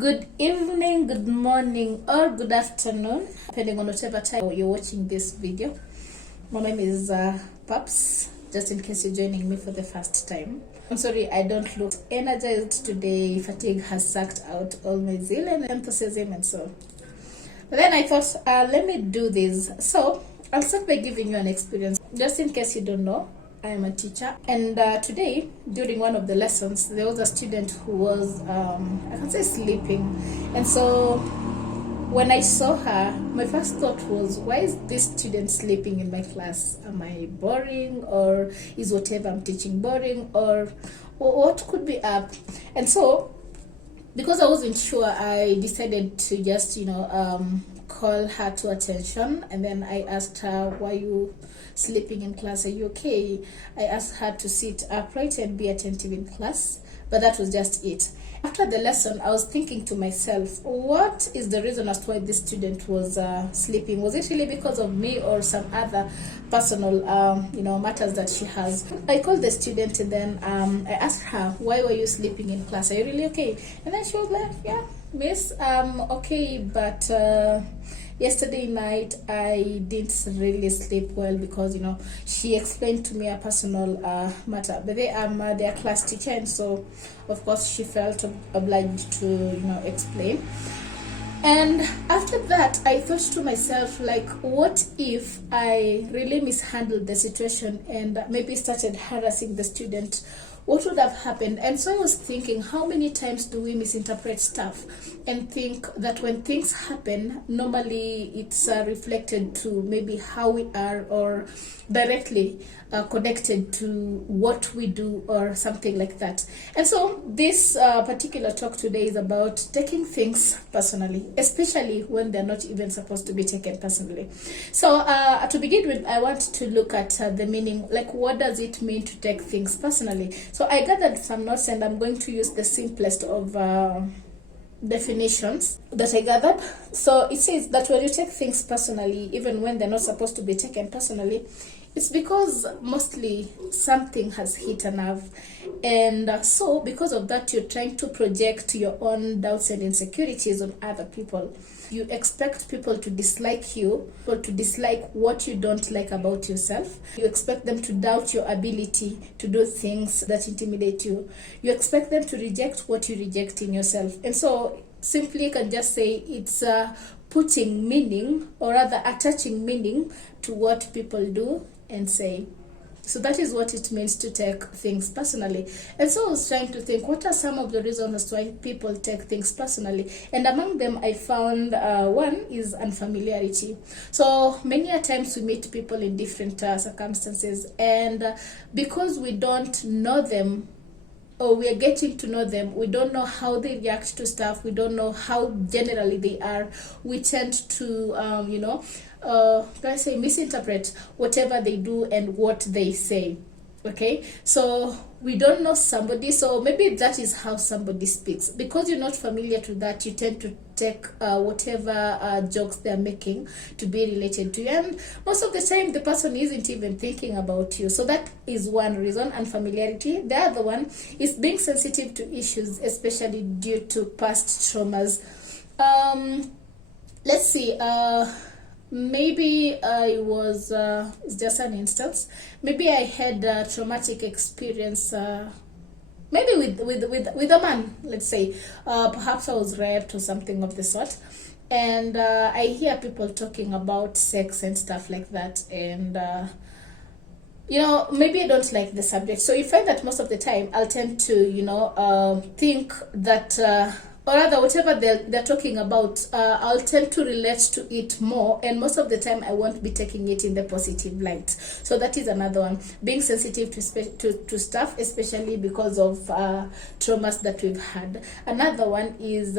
Good evening, good morning, or good afternoon, depending on whatever time you're watching this video. My name is Paps, just in case you're joining me for the first time. I'm sorry I don't look energized today. Fatigue has sucked out all my zeal and enthusiasm and so. But then I thought, let me do this. So I'll start by giving you an experience. Just in case you don't know, I am a teacher, and today during one of the lessons there was a student who was I can say sleeping, and so when I saw her, my first thought was, why is this student sleeping in my class? Am I boring, or is whatever I'm teaching boring, or what could be up? And so because I wasn't sure, I decided to just call her to attention, and then I asked her, why you sleeping in class? Are you okay? I asked her to sit upright and be attentive in class, but that was just it. After the lesson, I was thinking to myself, what is the reason as to why this student was sleeping? Was it really because of me or some other personal matters that she has? I called the student, and then I asked her, why were you sleeping in class? Are you really okay? And then she was like, yeah, miss, okay, but yesterday night I didn't really sleep well because she explained to me a personal matter. But I'm their class teacher, and so of course she felt obliged to explain. And after that, I thought to myself, like, what if I really mishandled the situation and maybe started harassing the student? What would have happened? And so I was thinking, how many times do we misinterpret stuff and think that when things happen, normally it's reflected to maybe how we are, or directly connected to what we do or something like that. And so this particular talk today is about taking things personally, especially when they're not even supposed to be taken personally. So to begin with, I want to look at the meaning, like what does it mean to take things personally? So I gathered some notes, and I'm going to use the simplest of definitions that I gathered. So it says that when you take things personally, even when they're not supposed to be taken personally, it's because mostly something has hit a nerve, and so because of that, you're trying to project your own doubts and insecurities on other people. You expect people to dislike you, or to dislike what you don't like about yourself. You expect them to doubt your ability to do things that intimidate you. You expect them to reject what you reject in yourself. And so simply you can just say it's putting meaning, or rather attaching meaning to what people do and say. So that is what it means to take things personally. And so I was trying to think, what are some of the reasons as to why people take things personally? And among them, I found one is unfamiliarity. So many a times we meet people in different circumstances, and because we don't know them, or we are getting to know them, we don't know how they react to stuff, we don't know how generally they are, we tend to misinterpret whatever they do and what they say. Okay, so we don't know somebody, so maybe that is how somebody speaks. Because you're not familiar to that, you tend to take whatever jokes they're making to be related to you, and most of the time the person isn't even thinking about you. So that is one reason, unfamiliarity. The other one is being sensitive to issues, especially due to past traumas. Let's see, maybe I was, it's just an instance, maybe I had a traumatic experience, maybe with a man, let's say. Perhaps I was raped or something of the sort, and I hear people talking about sex and stuff like that, and maybe I don't like the subject. So you find that most of the time I'll tend to think that or rather whatever they're talking about, I'll tend to relate to it more, and most of the time I won't be taking it in the positive light. So that is another one, being sensitive to stuff, especially because of traumas that we've had. Another one is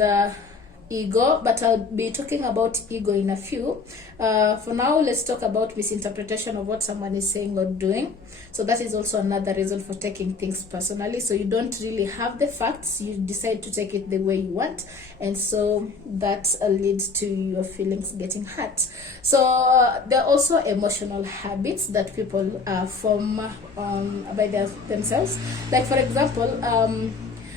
ego, but I'll be talking about ego in a few. For now, let's talk about misinterpretation of what someone is saying or doing. So that is also another reason for taking things personally. So you don't really have the facts, you decide to take it the way you want, and so that leads to your feelings getting hurt. So there are also emotional habits that people form by themselves. Like, for example,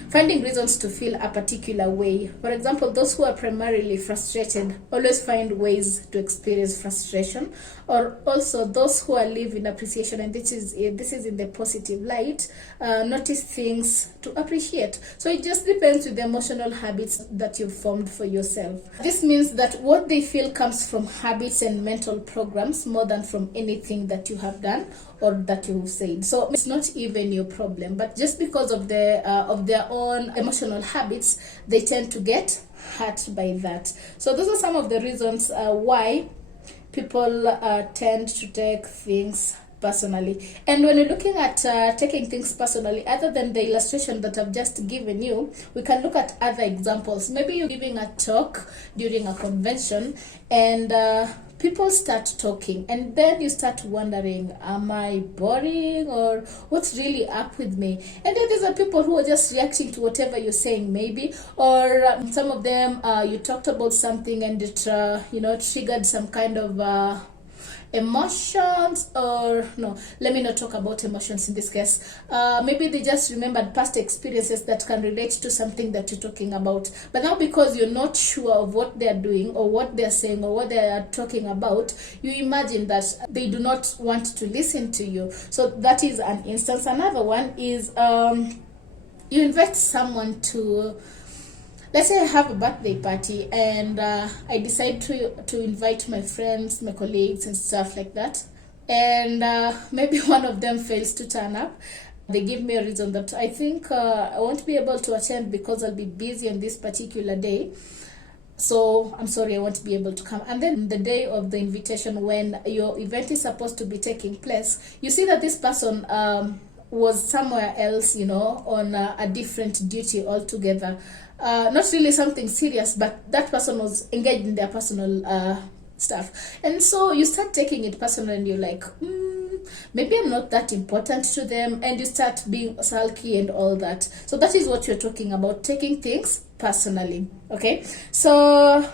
finding reasons to feel a particular way. For example, those who are primarily frustrated always find ways to experience frustration, or also those who are live in appreciation, and this is in the positive light, notice things to appreciate. So it just depends with the emotional habits that you've formed for yourself. This means that what they feel comes from habits and mental programs more than from anything that you have done or that you've said. So it's not even your problem, but just because of their own emotional habits, they tend to get hurt by that. So those are some of the reasons why people tend to take things personally. And when you're looking at taking things personally, other than the illustration that I've just given you, we can look at other examples. Maybe you're giving a talk during a convention, and people start talking, and then you start wondering, am I boring, or what's really up with me? And then there's people who are just reacting to whatever you're saying, maybe, or some of them, you talked about something and it triggered some kind of emotions, or no, let me not talk about emotions in this case. Maybe they just remembered past experiences that can relate to something that you're talking about, but now because you're not sure of what they're doing or what they're saying or what they are talking about, you imagine that they do not want to listen to you. So that is an instance. Another one is you invite someone to, let's say I have a birthday party, and I decide to invite my friends, my colleagues and stuff like that, and maybe one of them fails to turn up. They give me a reason that I think I won't be able to attend because I'll be busy on this particular day, so I'm sorry, I won't be able to come. And then the day of the invitation, when your event is supposed to be taking place, you see that this person was somewhere else, on a different duty altogether. Not really something serious, but that person was engaged in their personal stuff. And so you start taking it personal, and you're like, maybe I'm not that important to them, and you start being sulky and all that. So that is what you're talking about, taking things personally. Okay, so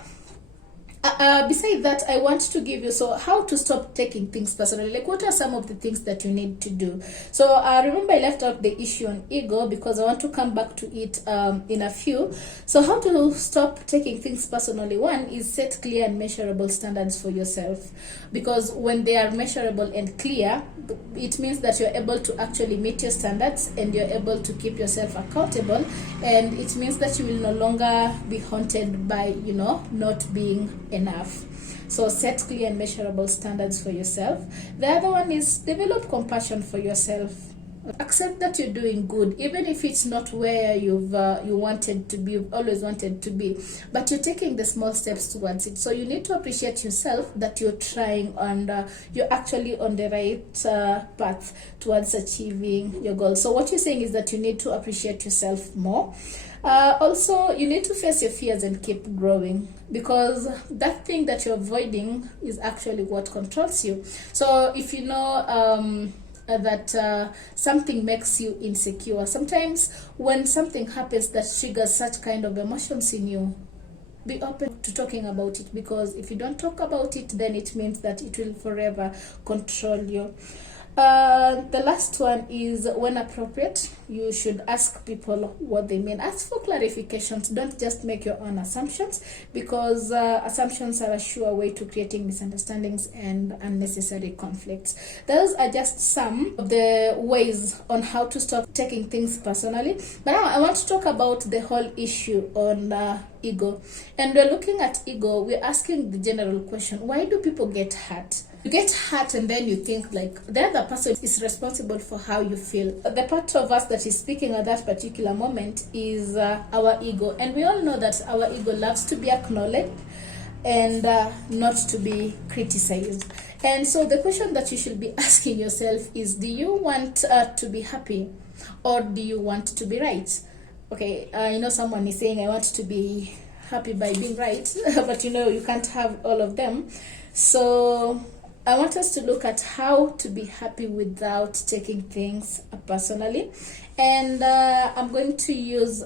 besides that, I want to give you how to stop taking things personally. Like, what are some of the things that you need to do? So remember, I left out the issue on ego because I want to come back to it in a few. So how to stop taking things personally? One is set clear and measurable standards for yourself, because when they are measurable and clear, it means that you're able to actually meet your standards and you're able to keep yourself accountable, and it means that you will no longer be haunted by not being enough. So set clear and measurable standards for yourself. The other one is develop compassion for yourself. Accept that you're doing good, even if it's not where you wanted to be, you've always wanted to be, but you're taking the small steps towards it. So you need to appreciate yourself that you're trying, and you're actually on the right path towards achieving your goal. So what you're saying is that you need to appreciate yourself more. Also, you need to face your fears and keep growing, because that thing that you're avoiding is actually what controls you. So if you know that something makes you insecure, sometimes when something happens that triggers such kind of emotions in you, be open to talking about it, because if you don't talk about it, then it means that it will forever control you. The last one is, when appropriate, you should ask people what they mean. Ask for clarifications. Don't just make your own assumptions, because assumptions are a sure way to creating misunderstandings and unnecessary conflicts. Those are just some of the ways on how to stop taking things personally. But now I want to talk about the whole issue on ego. And we're looking at ego, we're asking the general question, why do people get hurt? You get hurt, and then you think like the other person is responsible for how you feel. The part of us that is speaking at that particular moment is our ego, and we all know that our ego loves to be acknowledged and not to be criticized. And so the question that you should be asking yourself is, do you want to be happy, or do you want to be right? Okay, someone is saying, I want to be happy by being right, but you can't have all of them. So I want us to look at how to be happy without taking things personally. And I'm going to use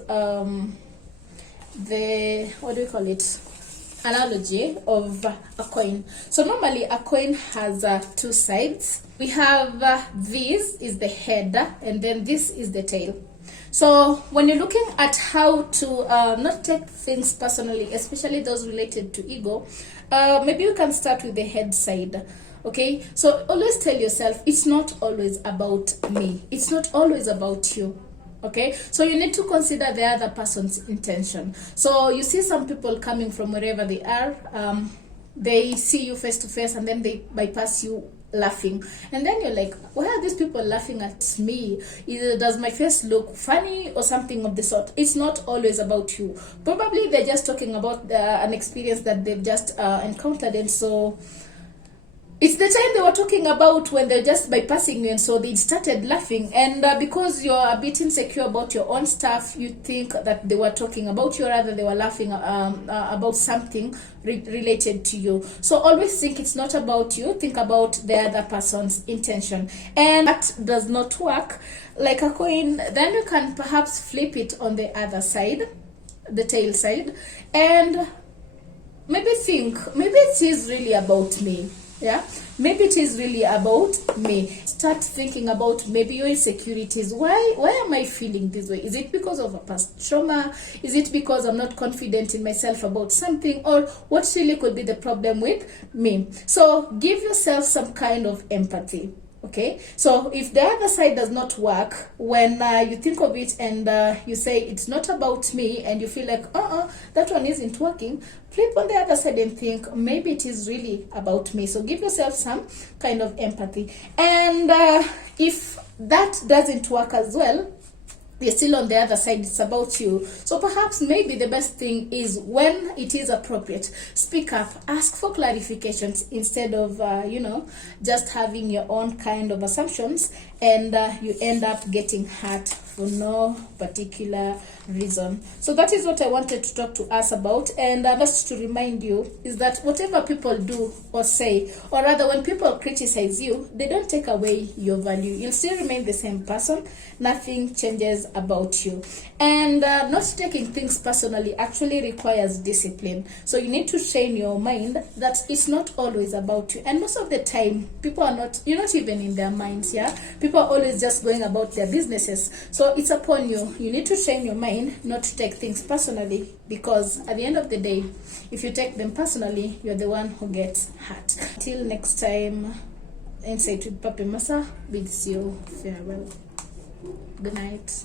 analogy of a coin. So normally a coin has two sides. We have this is the head, and then this is the tail. So when you're looking at how to not take things personally, especially those related to ego, maybe you can start with the head side. Okay, so always tell yourself it's not always about me, it's not always about you. Okay, so you need to consider the other person's intention. So you see some people coming from wherever they are, they see you face to face and then they bypass you laughing, and then you're like, why are these people laughing at me? Either does my face look funny or something of the sort. It's not always about you. Probably they're just talking about an experience that they've just encountered, and so it's the time they were talking about when they're just bypassing you, and so they started laughing. And because you're a bit insecure about your own stuff, you think that they were talking about you, or rather they were laughing about something related to you. So always think it's not about you, think about the other person's intention. And that does not work like a coin, then you can perhaps flip it on the other side, the tail side, and maybe think, maybe it is really about me. Yeah, maybe it is really about me. Start thinking about maybe your insecurities. Why am I feeling this way? Is it because of a past trauma? Is it because I'm not confident in myself about something? Or what really could be the problem with me? So give yourself some kind of empathy. Okay, so if the other side does not work, when you think of it and you say it's not about me, and you feel like that one isn't working, flip on the other side and think maybe it is really about me. So give yourself some kind of empathy. And if that doesn't work as well, they're still on the other side, it's about you. So perhaps maybe the best thing is, when it is appropriate, speak up, ask for clarifications instead of just having your own kind of assumptions, and you end up getting hurt for no particular reason. So that is what I wanted to talk to us about. And just to remind you is that whatever people do or say, or rather when people criticize you, they don't take away your value. You'll still remain the same person. Nothing changes about you. And not taking things personally actually requires discipline. So you need to train your mind that it's not always about you. And most of the time, people are not, you're not even in their minds, yeah? People are always just going about their businesses. So it's upon you. You need to train your mind not to take things personally, because at the end of the day, if you take them personally, you're the one who gets hurt. Till next time, Insight with Papi Masa bids you farewell. Good night.